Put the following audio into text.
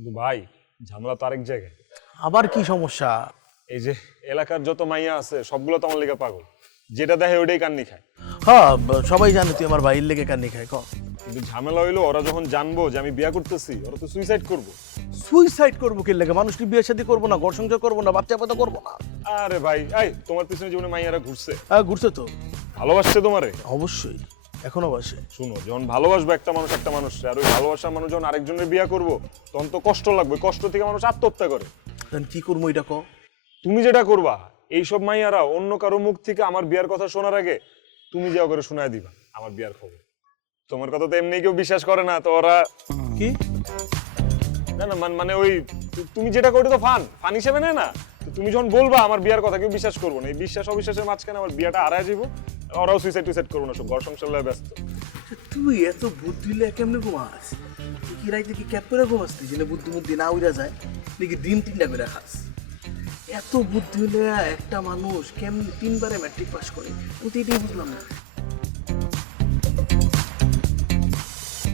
কিন্তু ভাই ঝামেলা তো আরেক জায়গায়। আবার কি সমস্যা? এই যে এলাকার যত মাইয়া আছে সবগুলো তো আমার লেগে পাগল, যেটা দেখে ওইটাই কান্নি খায়। হ্যাঁ, সবাই জানে তুই আমার ভাইয়ের লেগে কান্নি খায়। কিন্তু ঝামেলা হইলো ওরা যখন জানবো যে আমি বিয়া করতেছি, ওরা তো সুইসাইড করবো। সুইসাইড করবো কে লেগে? মানুষ কি বিয়ে শাদী করবো না, ঘর সংসার করবো না, বাচ্চা পাতা করবো না? আরে ভাই, এই তোমার পিছনে জীবনে মাইয়ারা ঘুরছে, হ্যাঁ ঘুরছে তো, ভালোবাসছে তোমারে। অবশ্যই এখনো বাসে। শুনো, যখন ভালোবাসবে একটা মানুষ আর ওই ভালোবাসার মানুষ যখন আরেকজনের বিয়া করবো, তখন তো কষ্ট লাগবে। কষ্ট থেকে মানুষ আত্মহত্যা করে। তখন কি করবো এটা ক? তুমি যেটা করবা, এইসব মাইয়ারা অন্য কারো মুখ থেকে আমার বিয়ার কথা শোনার আগে তুমি যাও করে শোনায় দিবা আমার বিয়ার খবর। তোমার কথা তো এমনি কেউ বিশ্বাস করে না, তো ওরা কি না না মানে ওই তুমি যেটা করো তো ফান হিসেবে নেয় না। তো তুমি যখন বলবা আমার বিয়ার কথা, কেউ বিশ্বাস করবো না। এই বিশ্বাস অবিশ্বাসের মাঝখানে আমার বিয়াটা হারায় যাবো। ওরাও সুইসাইড করবো না, সব ঘর সংসার লয়ে ব্যস্ত। তুই এত বুদ্ধি লে কেমনে ঘুমাস? তুই কি রাইতে কি ক্যাপ করে ঘুমাস? তুই জেনে বুদ্ধি মুদ্ধি না উড়া যায় নাকি ডিম 3টা করে খাস? এত বুদ্ধি হলে একটা মানুষ কেমন 3বারে ম্যাট্রিক পাস করে? আমি তো এটাই বুঝলাম না।